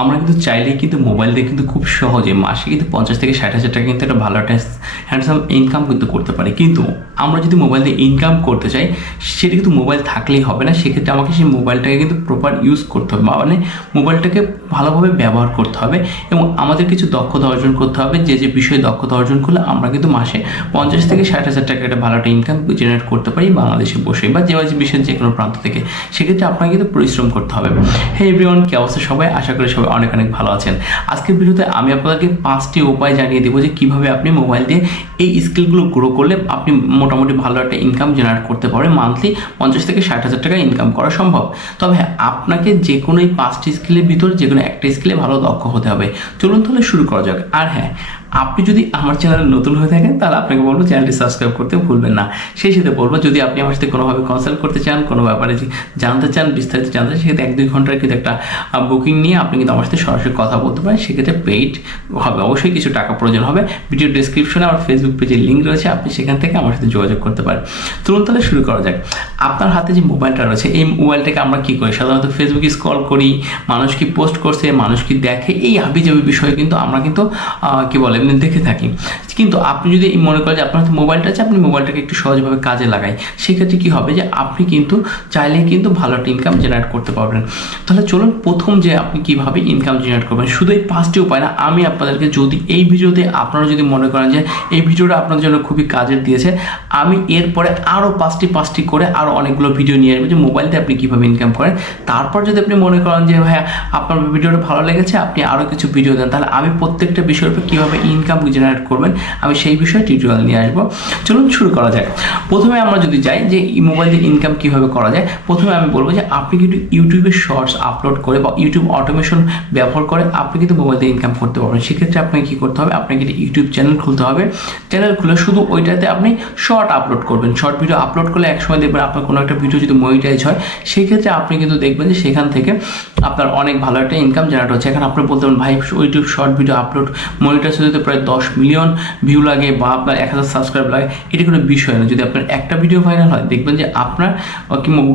আমরা কিন্তু চাইলেই কিন্তু মোবাইল দিয়ে কিন্তু খুব সহজে মাসে কিন্তু 50 থেকে 60,000 টাকা কিন্তু একটা ভালো একটা হ্যান্ডসাম ইনকাম কিন্তু করতে পারি। কিন্তু আমরা যদি মোবাইল দিয়ে ইনকাম করতে চাই সেটা কিন্তু মোবাইল থাকলেই হবে না, সেক্ষেত্রে আমাকে সেই মোবাইলটাকে কিন্তু প্রপার ইউজ করতে হবে, মানে মোবাইলটাকে ভালোভাবে ব্যবহার করতে হবে এবং আমাদের কিছু দক্ষতা অর্জন করতে হবে। যে বিষয়ে দক্ষতা অর্জন করলে আমরা কিন্তু মাসে 50 থেকে 60,000 টাকা একটা ভালো একটা ইনকাম জেনারেট করতে পারি বাংলাদেশে বসে বা যে বিশ্বের যে কোনো প্রান্ত থেকে। সেক্ষেত্রে আপনাকে কিন্তু পরিশ্রম করতে হবে। হ্যাঁ এভরিওয়ান, কি অবস্থা সবাই? আশা করি সবাই অনেক অনেক ভালো আছেন। আজকের ভিডিওতে আমি আপনাদেরকে 5টি উপায় জানিয়ে দেবো যে কীভাবে আপনি মোবাইল দিয়ে এই স্কিলগুলো গ্রো করলে আপনি মোটামুটি ভালো একটা ইনকাম জেনারেট করতে পারবেন। মান্থলি 50 থেকে 60,000 টাকা ইনকাম করা সম্ভব। তবে আপনাকে যে কোনো এই 5টি স্কিলের ভিতর যে কোনো একটা স্কিলে ভালো দক্ষ হতে হবে। চলুন তাহলে শুরু করা যাক। আর হ্যাঁ, আপনি যদি আমার চ্যানেলে নতুন হয়ে থাকেন তাহলে আপনাকে বলবো চ্যানেলটি সাবস্ক্রাইব করতে ভুলবেন না। সেই সাথে বলবো যদি আপনি আমার সাথে কোনোভাবে কনসাল্ট করতে চান, কোনো ব্যাপারে জানতে চান, বিস্তারিত জানতে চান, সেক্ষেত্রে 1-2 ঘন্টার কিন্তু একটা বুকিং নিয়ে আপনি কিন্তু আমার সাথে সরাসরি কথা বলতে পারেন। সেক্ষেত্রে পেইড হবে, অবশ্যই কিছু টাকা প্রয়োজন হবে। ভিডিও ডিসক্রিপশনে আমার ফেসবুক পেজের লিঙ্ক রয়েছে, আপনি সেখান থেকে আমার সাথে যোগাযোগ করতে পারেন। চলুন তাহলে শুরু করা যাক। আপনার হাতে যে মোবাইলটা রয়েছে এই মোবাইলটাকে আমরা কী করি? সাধারণত ফেসবুকে স্ক্রল করি, মানুষ কি পোস্ট করছে, মানুষ কি দেখে, এই হাবিজাবি বিষয়ে কিন্তু আমরা কিন্তু কী বলে দেখে থাকি। কিন্তু আপনি যদি মনে করেন যে আপনার মোবাইলটা আছে, আপনি মোবাইলটাকে একটু সহজভাবে কাজে লাগাই, সেক্ষেত্রে কী হবে যে আপনি কিন্তু চাইলেই কিন্তু ভালো একটা ইনকাম জেনারেট করতে পারবেন। তাহলে চলুন প্রথম যে আপনি কীভাবে ইনকাম জেনারেট করবেন, শুধু এই 5টি উপায় না, আমি আপনাদেরকে যদি এই ভিডিওতে আপনারা যদি মনে করেন যে এই ভিডিওটা আপনাদের জন্য খুবই কাজের দিয়েছে, আমি এরপরে আরও 5টি করে আরও অনেকগুলো ভিডিও নিয়ে আসবো যে মোবাইল দিয়ে আপনি কীভাবে ইনকাম করেন। তারপর যদি আপনি মনে করেন যে ভাইয়া আপনার ভিডিওটা ভালো লেগেছে, আপনি আরও কিছু ভিডিও দেন, তাহলে আমি প্রত্যেকটা বিষয়ের উপর কীভাবে ইনকাম জেনারেট করবেন আমি সেই বিষয়ে টিউটোরিয়াল নিয়ে আসবো। চলুন শুরু করা যায়। প্রথমে আমরা যদি যাই যে মোবাইল দিয়ে ইনকাম কীভাবে করা যায়, প্রথমে আমি বলবো যে আপনি কিন্তু ইউটিউবে শর্টস আপলোড করে বা ইউটিউব অটোমেশন ব্যবহার করে আপনি কিন্তু মোবাইল দিয়ে ইনকাম করতে পারবেন। সেক্ষেত্রে আপনাকে কী করতে হবে, আপনাকে ইউটিউব চ্যানেল খুলতে হবে। চ্যানেল খুলে শুধু ওইটাতে আপনি শর্ট আপলোড করবেন। শর্ট ভিডিও আপলোড করলে একসময় দেখবেন আপনার কোনো একটা ভিডিও যদি মনিটাইজ হয়, সেক্ষেত্রে আপনি কিন্তু দেখবেন যে সেখান থেকে আপনার অনেক ভালো একটা ইনকাম জেনারেট হচ্ছে। এখন আপনি বলতে পারেন ভাই YouTube short video upload monetize হতে প্রায় 10 মিলিয়ন ভিউ লাগে বা আপনার 1000 সাবস্ক্রাইব লাগে, এটি কোনো বিষয় না। যদি আপনার একটা ভিডিও ভাইরাল হয় দেখবেন যে আপনার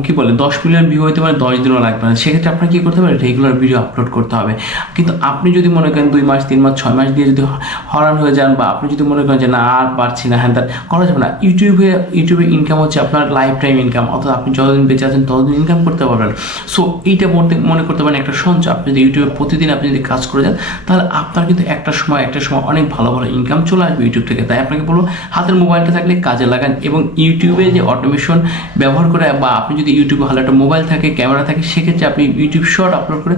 কী বলে 10 মিলিয়ন ভিউ হতে পারে 10 দিনও লাগবে না। সেক্ষেত্রে আপনার কী করতে হবে, রেগুলার ভিডিও আপলোড করতে হবে। কিন্তু আপনি যদি মনে করেন 2 মাস 3 মাস 6 মাস দিয়ে যদি হরান হয়ে যান বা আপনি যদি মনে করেন যে না আর পারছি না, হ্যাঁ করা যাবে না। ইউটিউবে ইনকাম হচ্ছে আপনার লাইফ টাইম ইনকাম, অর্থাৎ আপনি যতদিন বেঁচে আছেন ততদিন ইনকাম করতে পারবেন। সো এইটা মনে করতে পারেন একটা সঞ্চয়। আপনি যদি ইউটিউবে প্রতিদিন আপনি যদি কাজ করে যান তাহলে আপনার কিন্তু একটা সময় অনেক ভালো ভালো ইনকাম চলে আসবে ইউটিউব থেকে। তাই আপনাকে বলবো হাতের মোবাইলটা থাকলে কাজে লাগান এবং ইউটিউবে যে অটোমেশন ব্যবহার করে বা আপনি যদি ইউটিউবে ভালো একটা মোবাইল থাকে, ক্যামেরা থাকে, সেক্ষেত্রে আপনি ইউটিউব শর্ট আপলোড করে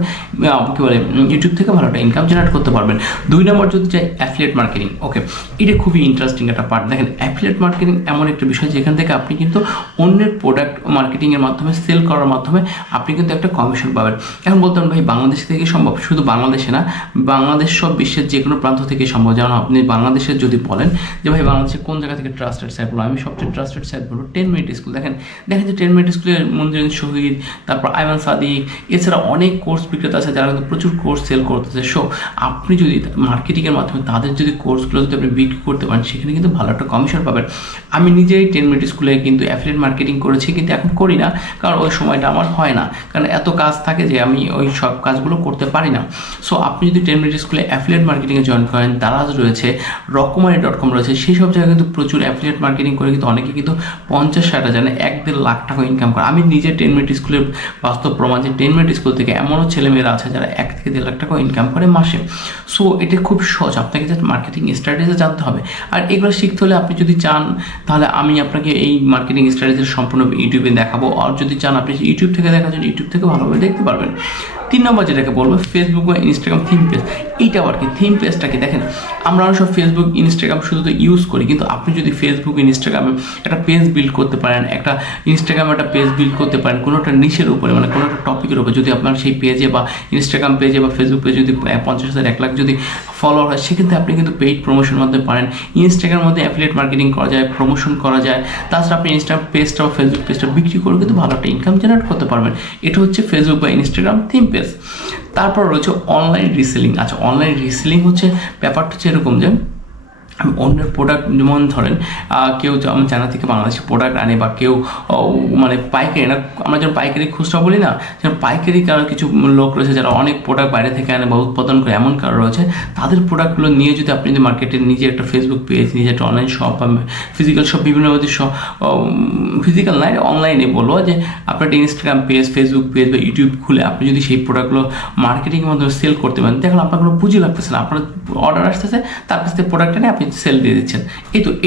কী বলে ইউটিউব থেকে ভালো একটা ইনকাম জেনারেট করতে পারবেন। 2 নম্বর যদি চাই অ্যাফিলিয়েট মার্কেটিং। ওকে, এটা খুবই ইন্টারেস্টিং একটা পার্ট। দেখেন অ্যাফিলিয়েট মার্কেটিং এমন একটা বিষয় যেখান থেকে আপনি কিন্তু অন্যের প্রোডাক্ট মার্কেটিংয়ের মাধ্যমে সেল করার মাধ্যমে আপনি কিন্তু একটা কমিশন পাবেন। এখন বলতে পারেন ভাই বাংলাদেশ থেকে সম্ভব? শুধু বাংলাদেশে না, বাংলাদেশ সব বিশ্বের যে কোনো প্রান্ত থেকে সম্ভব। যেমন আপনি বাংলাদেশের যদি বলেন যে ভাই বাংলাদেশের কোন জায়গা থেকে ট্রাস্টেড সাইট বলো, আমি সবচেয়ে ট্রাস্টেড সাইট বলবো 10 মিনিট স্কুল। দেখেন যে 10 মিনিট স্কুলের মন্দির শহীদ, তারপর আইমান সাদিক, এছাড়া অনেক কোর্স বিক্রেতা আছে যারা কিন্তু প্রচুর কোর্স সেল করতেছে। সো আপনি যদি মার্কেটিংয়ের মাধ্যমে তাদের যদি কোর্সগুলো যদি আপনি বিক্রি করতে পারেন সেখানে কিন্তু ভালো একটা কমিশন পাবেন। আমি নিজেই 10 মিনিট স্কুলে কিন্তু অ্যাফিলিয়েট মার্কেটিং করেছি, কিন্তু এখন করি না কারণ ওই সময়টা আমার হয় না, কারণ এত কাজ থাকে যে আমি ওই সব কাজগুলো করতে পারি না। সো আপনি যদি 10 মিনিট স্কুলে অ্যাফিলিয়েট মার্কেটিংয়ে জয়েন করেন, দারাজ রয়েছে, রকমারি.com রয়েছে, সেই সব জায়গায় কিন্তু প্রচুর অ্যাফিলিয়েট মার্কেটিং করে কিন্তু অনেকে কিন্তু 50-60 হাজার 1-1.5 লাখ টাকা ইনকাম করে। আমি নিজে 10 মিনিট স্কুলের বাস্তব প্রমাণ যে 10 মিনিট স্কুল থেকে এমনও ছেলেমেয়েরা আছে যারা 1 থেকে 1.5 লাখ টাকা ইনকাম করে মাসে। সো এটা খুব সহজ, আপনাকে জাস্ট মার্কেটিং স্ট্র্যাটেজি জানতে হবে। আর এগুলো শিখতে হলে আপনি যদি চান তাহলে আমি আপনাকে এই মার্কেটিং স্ট্র্যাটেজি সম্পূর্ণ ইউটিউবে দেখাবো। আর যদি চান আপনি ইউটিউব থেকে দেখার জন্য ইউটিউব থেকে ভালোভাবে দেখতে পারবেন। 3 নম্বর যেটাকে বলবো ফেসবুক বা ইনস্টাগ্রাম থিম পেজ। এইটা আবার কি থিম পেজটাকে দেখেন আমরা সব ফেসবুক ইনস্টাগ্রাম শুধু তো ইউজ করি, কিন্তু আপনি যদি ফেসবুক ইনস্টাগ্রামে একটা পেজ বিল্ড করতে পারেন, একটা ইনস্টাগ্রামে একটা পেজ বিল্ড করতে পারেন কোনো একটা নিশের উপরে, মানে কোনো একটা টপিকের উপরে, যদি আপনার সেই পেজে বা ইনস্টাগ্রাম পেজে বা ফেসবুক পেজে যদি 50,000 1 লাখ যদি ফলোয়ার হয়, সেক্ষেত্রে আপনি কিন্তু পেইড প্রমোশন মাধ্যমে পারেন। ইনস্টাগ্রামের মধ্যে অ্যাফিলিয়েট মার্কেটিং করা যায়, প্রমোশন করা যায়। তাছাড়া আপনি ইনস্টা পেজটা বা ফেসবুক পেজটা বিক্রি করে কিন্তু ভালো একটা ইনকাম জেনারেট করতে পারবেন। এটা হচ্ছে ফেসবুক বা ইনস্টাগ্রাম থিম পেজ। তারপর রয়েছে অনলাইন রিসেলিং। আচ্ছা, অনলাইন রিসেলিং হচ্ছে ব্যাপারটা হচ্ছে এরকম যে আমি অন্যের প্রোডাক্ট, যেমন ধরেন কেউ আমার চায়না থেকে বাংলাদেশে প্রোডাক্ট আনে, বা কেউ মানে পাইকারি না, আমরা যেমন পাইকারি খুচরা বলি না, যেমন পাইকারি কারো কিছু লোক রয়েছে যারা অনেক প্রোডাক্ট বাইরে থেকে আনে বা উৎপাদন করে, এমন কারো রয়েছে, তাদের প্রোডাক্টগুলো নিয়ে যদি আপনি যদি মার্কেটে নিজে একটা ফেসবুক পেজ, নিজে একটা অনলাইন শপ বা ফিজিক্যাল শপ, বিভিন্ন ফিজিক্যাল নাই অনলাইনে বলবো যে আপনার একটা ইনস্টাগ্রাম পেজ, ফেসবুক পেজ বা ইউটিউব খুলে আপনি যদি সেই প্রোডাক্টগুলো মার্কেটিংয়ের মাধ্যমে সেল করতে পারেন, দেখুন আপনার কোনো পুঁজি লাগতেছে না, আপনার অর্ডার আসতেছে, তার কাছ থেকে প্রোডাক্টটা নিয়ে আপনি সেল দিয়ে দিচ্ছেন।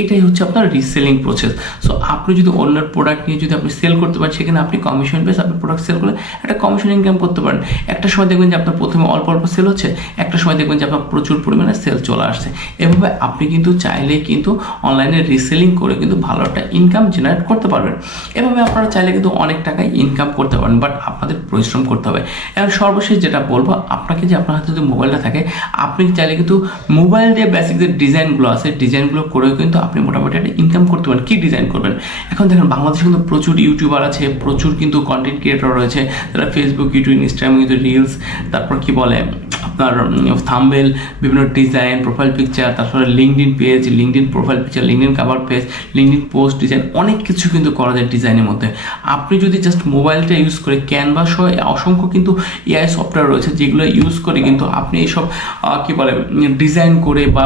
এটাই হচ্ছে আপনার রিসেলিং প্রসেস। সো আপনি যদি অন্যের প্রোডাক্ট নিয়ে যদি আপনি সেল করতে পারেন, সেখানে আপনি কমিশন বেস আপনি প্রোডাক্ট সেল করে একটা কমিশন ইনকাম করতে পারেন। একটা সময় দেখবেন যে আপনার প্রথমে অল্প অল্প সেল হচ্ছে, একটা সময় দেখবেন যে আপনার প্রচুর পরিমাণে সেল চলে আসছে। এভাবে আপনি কিন্তু চাইলে কিন্তু অনলাইনে রিসেলিং করে কিন্তু ভালো একটা ইনকাম জেনারেট করতে পারবেন। এভাবে আপনারা চাইলে কিন্তু অনেক টাকায় ইনকাম করতে পারেন, বাট আপনাদের পরিশ্রম করতে হবে। এখন সর্বশেষ যেটা বলবো, আপনাকে যে আপনার হাতে যদি মোবাইলটা থাকে, আপনি চাইলে কিন্তু মোবাইল দিয়ে বেসিক যে ডিজাইনগুলো আছে, ডিজাইনগুলো করেও কিন্তু আপনি মোটামুটি একটা ইনকাম করতে পারেন। কী ডিজাইন করবেন? এখন দেখেন বাংলাদেশে কিন্তু প্রচুর ইউটিউবার আছে, প্রচুর কিন্তু কন্টেন্ট ক্রিয়েটর রয়েছে, যারা ফেসবুক, ইউটিউব, ইনস্টাগ্রাম কিন্তু রিলস, তারপর কি বলে আপনার থাম্বনেল, বিভিন্ন ডিজাইন, প্রোফাইল পিকচার, তারপরে LinkedIn page, LinkedIn profile picture, LinkedIn cover page, LinkedIn post design, অনেক কিছু কিন্তু করা যায় ডিজাইনের মধ্যে। আপনি যদি জাস্ট মোবাইলটা ইউজ করে, ক্যানভাস হয় অসংখ্য কিন্তু এআই সফটওয়্যার রয়েছে, যেগুলো ইউজ করে কিন্তু আপনি এইসব কি বলে ডিজাইন করে বা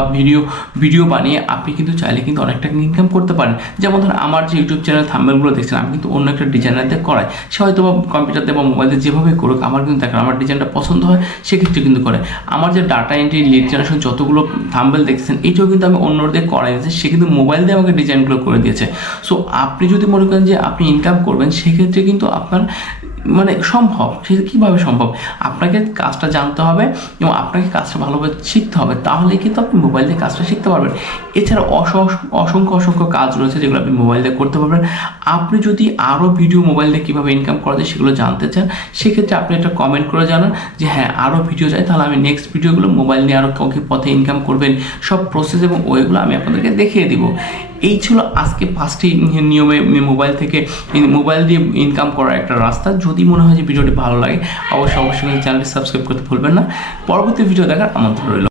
ভিডিও বানিয়ে আপনি কিন্তু চাইলে কিন্তু অনেক টাকা ইনকাম করতে পারেন। যেমন ধরুন আমার যে ইউটিউব চ্যানেল থাম্বনেলগুলো দেখছেন, আমি কিন্তু অন্য একটা ডিজাইনার দিয়ে করাই, সে হয়তো বা কম্পিউটার দিয়ে বা মোবাইল দিয়ে যেভাবে করুক, আমার কিন্তু দেখেন আমার ডিজাইনটা পছন্দ হয়, সেক্ষেত্রে কিন্তু করে। আমার যে ডাটা এন্ট্রি, লিড জেনারেশন যতগুলো থাম্বনেল দেখছেন, এইটাও কিন্তু আমি অন্যদের করাই দিয়েছি, সে কিন্তু মোবাইল দিয়ে আমাকে ডিজাইনগুলো করে দিয়েছে। সো আপনি যদি মনে করেন যে আপনি ইনকাম করবেন, সেক্ষেত্রে কিন্তু আপনার মানে সম্ভব। সে কীভাবে সম্ভব? আপনাকে কাজটা জানতে হবে এবং আপনাকে কাজটা ভালোভাবে শিখতে হবে, তাহলে কিন্তু আপনি মোবাইল দিয়ে কাজটা শিখতে পারবেন। এছাড়া অসংখ্য কাজ রয়েছে যেগুলো আপনি মোবাইল দিয়ে করতে পারবেন। আপনি যদি আরও ভিডিও মোবাইল দিয়ে কীভাবে ইনকাম করা যায় সেগুলো জানতে চান, সেক্ষেত্রে আপনি একটা কমেন্ট করে জানান যে হ্যাঁ আরও ভিডিও চাই, তাহলে আমি নেক্সট ভিডিওগুলো মোবাইল নিয়ে আরও কাউকে পথে ইনকাম করবেন সব প্রসেস এবং ওয়েগুলো আমি আপনাদেরকে দেখিয়ে দিব। এই ছিল আজকে 5টি নিয়মে মোবাইল দিয়ে ইনকাম করার একটা রাস্তা। যদি মনে হয় যে ভিডিওটি ভালো লাগে, অবশ্যই চ্যানেলটি সাবস্ক্রাইব করতে ভুলবেন না। পরবর্তী ভিডিও দেখার আমন্ত্রণ রইল।